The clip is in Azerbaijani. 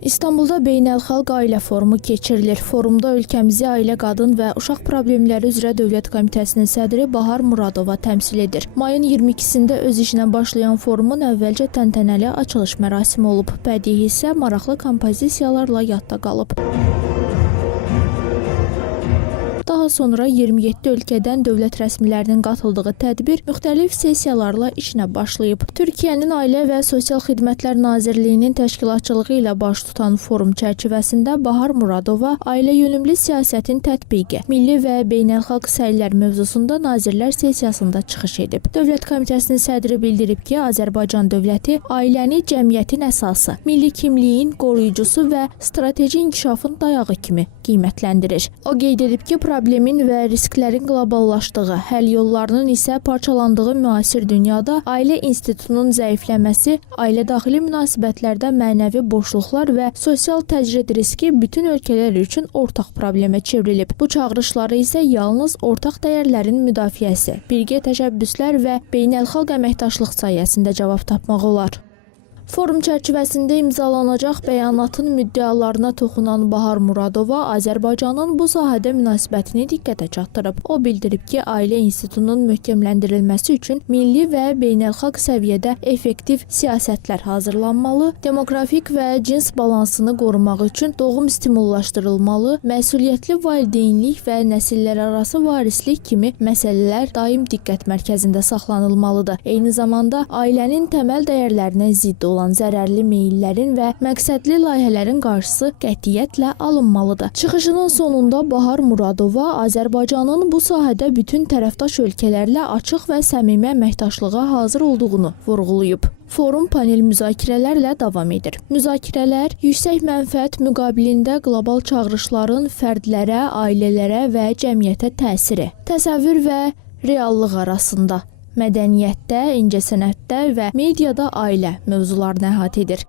İstanbulda Beynəlxalq Ailə Forumu keçirilir. Forumda ölkəmizi Ailə, Qadın və Uşaq Problemləri üzrə Dövlət Komitəsinin sədri Bahar Muradova təmsil edir. Mayın 22-sində öz işinə başlayan forumun əvvəlcə təntənəli açılış mərasimi olub. Bədii isə maraqlı kompozisiyalarla yadda qalıb. Daha sonra 27 ölkədən dövlət rəsmilərinin qatıldığı tədbir müxtəlif sessiyalarla işinə başlayıb. Türkiyənin Ailə və Sosial Xidmətlər Nazirliyinin təşkilatçılığı ilə baş tutan forum çərçivəsində Bahar Muradova ailə yönümlü siyasətin tətbiqi, milli və beynəlxalq səylər mövzusunda nazirlər sessiyasında çıxış edib. Dövlət Komitəsinin sədri bildirib ki, Azərbaycan dövləti ailəni cəmiyyətin əsası, milli kimliyin qoruyucusu və strateji inkişafın dayağı kimi qiymətləndirir. O qeyd edib ki, problemin və risklərin qloballaşdığı, həll yollarının isə parçalandığı müasir dünyada ailə institutunun zəifləməsi, ailə daxili münasibətlərdə mənəvi boşluqlar və sosial təcrid riski bütün ölkələr üçün ortaq problemə çevrilib. Bu çağırışları isə yalnız ortaq dəyərlərin müdafiəsi, birgə təşəbbüslər və beynəlxalq əməkdaşlıq sayəsində cavab tapmaq olar. Forum çərçivəsində imzalanacaq bəyanatın müddəalarına toxunan Bahar Muradova Azərbaycanın bu sahədə münasibətini diqqətə çatdırıb. O bildirib ki, ailə institutunun möhkəmləndirilməsi üçün milli və beynəlxalq səviyyədə effektiv siyasətlər hazırlanmalı, demoqrafik və cins balansını qorumaq üçün doğum stimullaşdırılmalı, məsuliyyətli valideynlik və nəsillərarası varislik kimi məsələlər daim diqqət mərkəzində saxlanılmalıdır. Eyni zamanda ailənin təməl dəyərlərinə zidd olan zərərli meyillərin və məqsədli layihələrin qarşısı qətiyyətlə alınmalıdır. Çıxışının sonunda Bahar Muradova Azərbaycanın bu sahədə bütün tərəfdaş ölkələrlə açıq və səmimi əməkdaşlığa hazır olduğunu vurğulayıb. Forum panel müzakirələrlə davam edir. Müzakirələr yüksək mənfəət müqabilində qlobal çağırışların fərdlərə, ailələrə və cəmiyyətə təsiri, təsəvvür və reallıq arasında, mədəniyyətdə, incəsənətdə və mediada ailə mövzularını əhatə edir.